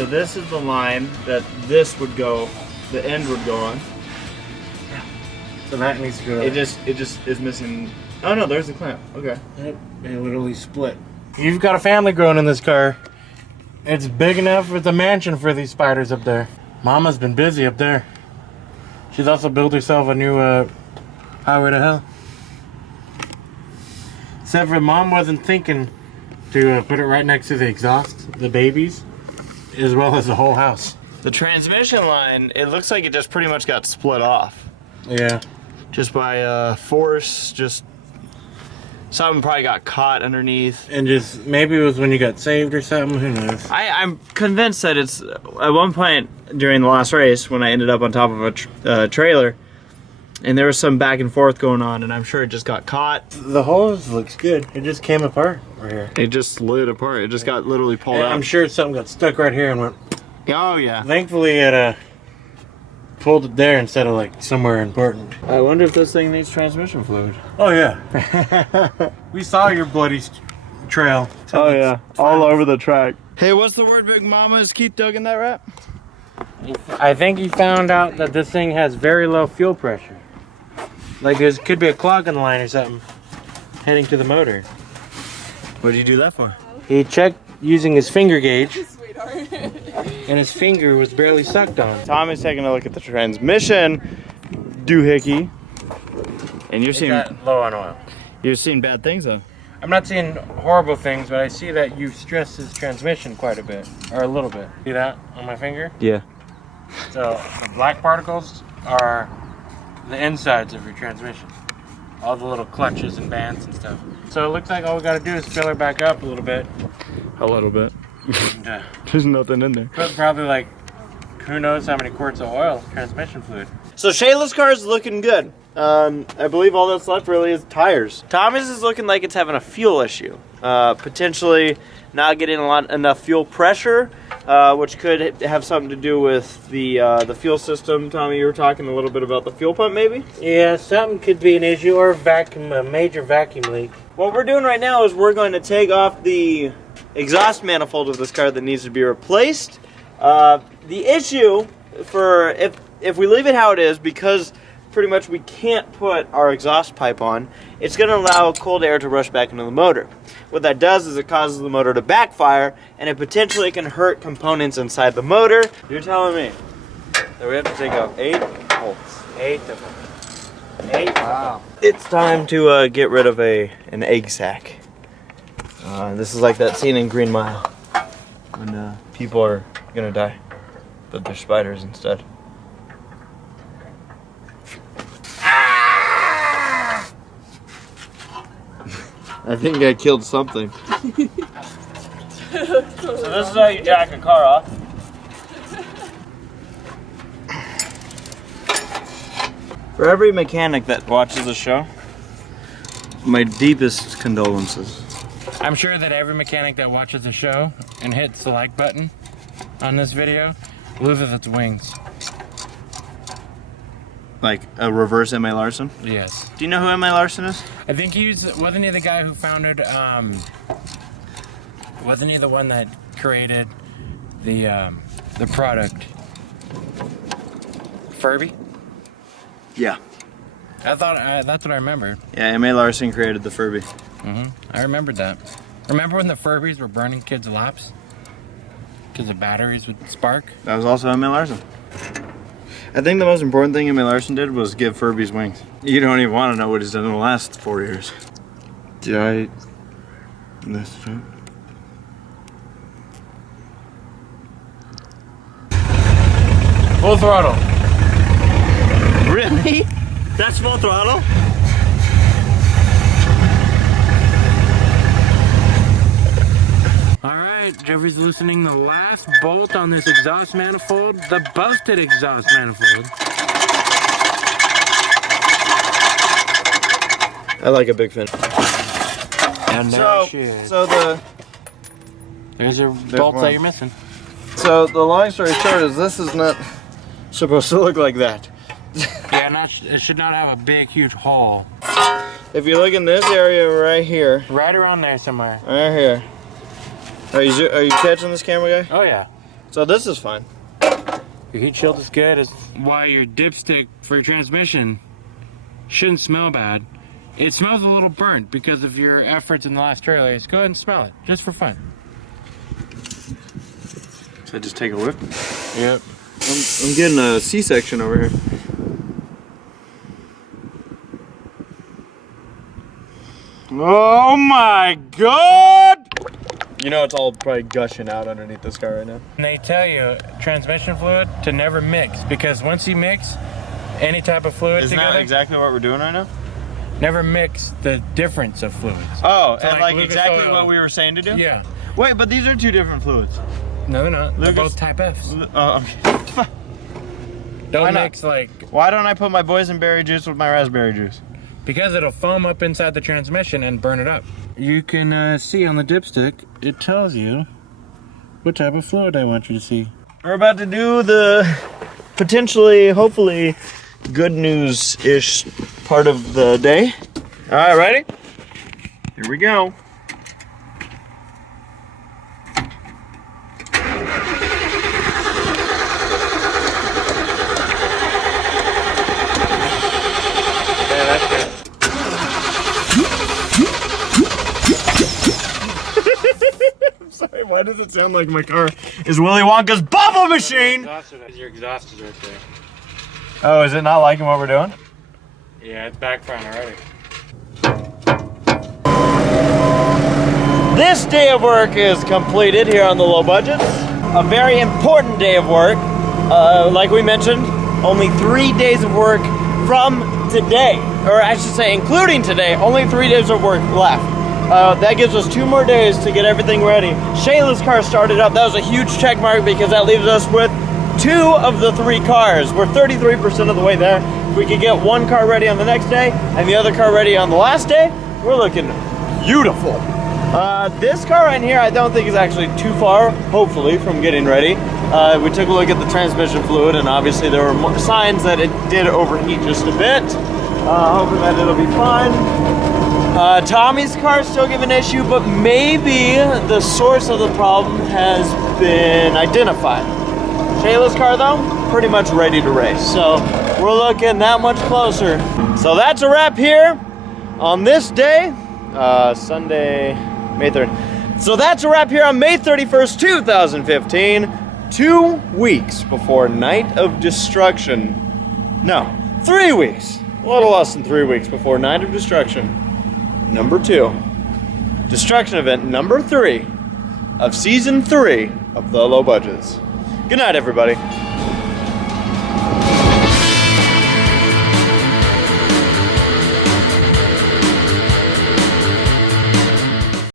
So this is the line that this would go, the end would go on. So that needs to go. It just is missing. Oh no, there's the clamp. Okay. Yep, it literally split. You've got a family growing in this car. It's big enough. It's a mansion for these spiders up there. Mama's been busy up there. She's also built herself a new highway to hell. Except for Mom wasn't thinking to put it right next to the exhaust, the babies, as well as the whole house. The transmission line, it looks like it just pretty much got split off. Yeah. Just by force, just something probably got caught underneath. And just, maybe it was when you got saved or something, who knows. I'm convinced that it's, at one point during the last race, when I ended up on top of a trailer, and there was some back and forth going on, and I'm sure it just got caught. The hose looks good. It just came apart right here. It just slid apart. It just got literally pulled And out. I'm sure something got stuck right here and went. Oh yeah. Thankfully it pulled it there instead of like somewhere important. I wonder if this thing needs transmission fluid. Oh yeah. We saw your bloody trail. Oh yeah, all over the track. Hey, what's the word, Big Mama? Is Keith Dug in that rap? I think he found out that this thing has very low fuel pressure. Like there could be a clog in the line or something heading to the motor. What did you do that for? He checked using his finger gauge. And his finger was barely sucked on. Tommy's taking a look at the transmission doohickey. And you're seeing low on oil. You're seeing bad things though. I'm not seeing horrible things, but I see that you've stressed his transmission quite a bit, or a little bit. See that on my finger? Yeah. So the black particles are the insides of your transmission. All the little clutches and bands and stuff. So it looks like all we gotta do is fill her back up a little bit. A little bit. And, there's nothing in there. put probably like, who knows how many quarts of oil, transmission fluid. So Shayla's car is looking good. I believe all that's left really is tires. Tommy's is looking like it's having a fuel issue. Potentially not getting enough fuel pressure, which could have something to do with the fuel system. Tommy, you were talking a little bit about the fuel pump maybe? Yeah, something could be an issue, or a major vacuum leak. What we're doing right now is we're going to take off the exhaust manifold of this car that needs to be replaced. The issue for if we leave it how it is, because pretty much we can't put our exhaust pipe on, it's going to allow cold air to rush back into the motor. What that does is it causes the motor to backfire, and it potentially can hurt components inside the motor. You're telling me that we have to take out 8 bolts. 8 of them. 8? Wow. It's time to get rid of an egg sack. This is like that scene in Green Mile when people are gonna die, but they're spiders instead. I think I killed something. So this is how you jack a car off. For every mechanic that watches the show, my deepest condolences. I'm sure that every mechanic that watches the show and hits the like button on this video loses its wings. Like a reverse M.A. Larson? Yes. Do you know who M.A. Larson is? I think wasn't he the guy who founded, wasn't he the one that created the product? Furby? Yeah. I thought, that's what I remember. Yeah, M.A. Larson created the Furby. I remembered that. Remember when the Furbies were burning kids' laps? Because the batteries would spark? That was also M.A. Larson. I think the most important thing M.A. Larson did was give Furbies wings. You don't even want to know what he's done in the last 4 years. Did I... This time? Full throttle. Really? That's full throttle? Alright, Jeffrey's loosening the last bolt on this exhaust manifold, the busted exhaust manifold. I like a big fin. And there's your bolts that you're missing. So the long story short is this is not supposed to look like that. Yeah, it should not have a big, huge hole. If you look in this area right here. Right around there somewhere. Right here. Are you catching this, camera guy? Oh yeah. So this is fine. Your heat shield is good. Is why your dipstick for your transmission shouldn't smell bad. It smells a little burnt because of your efforts in the last trailer. Go ahead and smell it, just for fun. So I just take a whiff? Yep. I'm getting a C-section over here. Oh my god! You know it's all probably gushing out underneath this car right now. And they tell you transmission fluid to never mix, because once you mix any type of fluid Isn't together, that exactly what we're doing right now? never mix the difference of fluids. Oh, So and like Lucas exactly Oil- what we were saying to do? Yeah. Wait, but these are two different fluids. No, they're not. They're Lucas- both type Fs. Okay. Don't Why not? mix like, Why don't I put my boysenberry juice with my raspberry juice? because it'll foam up inside the transmission and burn it up. You can see on the dipstick, it tells you what type of fluid I want you to see. We're about to do the potentially, hopefully, good news-ish part of the day. All right, ready? Here we go. Yeah, that's good. I'm sorry, why does it sound like my car is Willy Wonka's bubble machine? Your exhaust is right there. Oh, is it not liking what we're doing? Yeah, it's back front already. This day of work is completed here on the Low Budgets. A very important day of work. Like we mentioned, only 3 days of work from today. Or I should say, including today, only 3 days of work left. That gives us 2 more days to get everything ready. Shayla's car started up. That was a huge check mark because that leaves us with 2 of the 3 cars. We're 33% of the way there. If we could get 1 car ready on the next day and the other car ready on the last day, we're looking beautiful. This car right here I don't think is actually too far, hopefully, from getting ready. We took a look at the transmission fluid and obviously there were more signs that it did overheat just a bit. Hoping that it'll be fine. Tommy's car is still giving an issue, but maybe the source of the problem has been identified. Shayla's car though, pretty much ready to race. So we're looking that much closer. So that's a wrap here on this day, Sunday, May 3rd. So that's a wrap here on May 31st, 2015. 2 weeks before Night of Destruction. No, 3 weeks. A little less than 3 weeks before Night of Destruction. Number 2. Destruction event number 3 of season 3 of the Low Budgets. Good night, everybody.